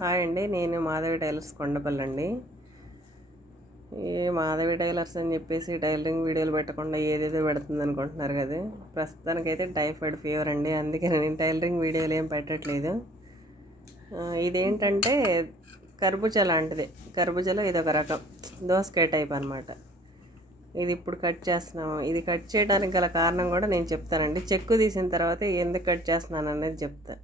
Hi అండి, నేను Madhavi tailors Kondapalli అండి. ఈ మాధవి టైలర్స్ అని చెప్పేసి టైలరింగ్ వీడియోలు పెట్టకుండా ఏదేదో పెడుతుంది అనుకుంటున్నారు కదా. ప్రస్తుతానికైతే టైఫాయిడ్ ఫీవర్ అండి, అందుకే నేను టైలరింగ్ వీడియోలు ఏం పెట్టట్లేదు. ఇదేంటంటే కర్బూజా లాంటిది. కర్బూజాలో ఇదొక రకం దోసకాయ టైప్ అనమాట. ఇది ఇప్పుడు కట్ చేస్తున్నాము. ఇది కట్ చేయడానికి గల కారణం కూడా నేను చెప్తానండి. చెక్కు తీసిన తర్వాత ఎందుకు కట్ చేస్తున్నాను అనేది చెప్తా.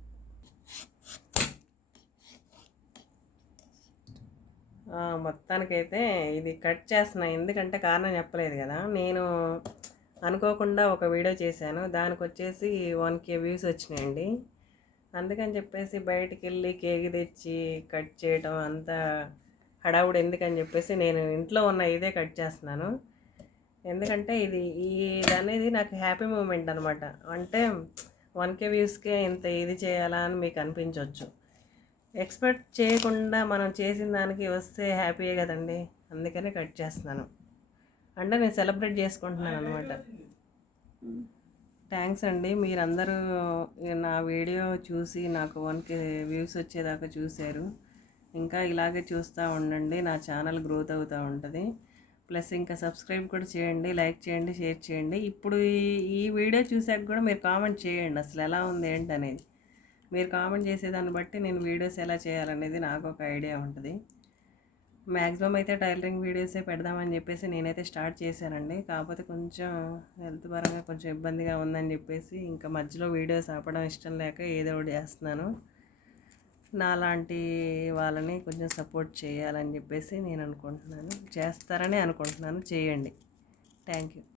మొత్తానికైతే ఇది కట్ చేస్తున్నా, ఎందుకంటే కారణం చెప్పలేదు కదా. నేను అనుకోకుండా ఒక వీడియో చేశాను, దానికి వచ్చేసి 1K వ్యూస్ వచ్చినాయండి. అందుకని చెప్పేసి బయటికి వెళ్ళి కేక్ తెచ్చి కట్ చేయడం అంత హడావుడు ఎందుకని చెప్పేసి నేను ఇంట్లో ఉన్న ఇదే కట్ చేస్తున్నాను. ఎందుకంటే ఇది అనేది నాకు హ్యాపీ మూమెంట్ అనమాట. అంటే 1K వ్యూస్కే ఇంత ఇది చేయాలా అని మీకు అనిపించవచ్చు. ఎక్స్పెక్ట్ చేయకుండా మనం చేసిన దానికి వస్తే హ్యాపీయే కదండి, అందుకనే కట్ చేస్తున్నాను. అంటే నేను సెలబ్రేట్ చేసుకుంటున్నాను అనమాట. థ్యాంక్స్ అండి, మీరందరూ నా వీడియో చూసి నాకు 1K వ్యూస్ వచ్చేదాకా చూశారు. ఇంకా ఇలాగే చూస్తూ ఉండండి, నా ఛానల్ గ్రోత్ అవుతూ ఉంటుంది. ప్లస్ ఇంకా సబ్స్క్రైబ్ కూడా చేయండి, లైక్ చేయండి, షేర్ చేయండి. ఇప్పుడు ఈ వీడియో చూసాక కూడా మీరు కామెంట్ చేయండి అసలు ఎలా ఉంది ఏంటి అనేది. మీరు కామెంట్ చేసేదాన్ని బట్టి నేను వీడియోస్ ఎలా చేయాలనేది నాకు ఒక ఐడియా ఉంటుంది. మ్యాక్సిమం అయితే టైలరింగ్ వీడియోసే పెడదామని చెప్పేసి నేనైతే స్టార్ట్ చేశానండి. కాకపోతే కొంచెం హెల్త్ పరంగా కొంచెం ఇబ్బందిగా ఉందని చెప్పేసి ఇంకా మధ్యలో వీడియోస్ ఆపడం ఇష్టం లేక ఏదో ఒకటి చేస్తున్నాను. నాలాంటి వాళ్ళని కొంచెం సపోర్ట్ చేయాలని చెప్పేసి నేను అనుకుంటున్నాను. చేస్తారని అనుకుంటున్నాను, చేయండి. Thank you.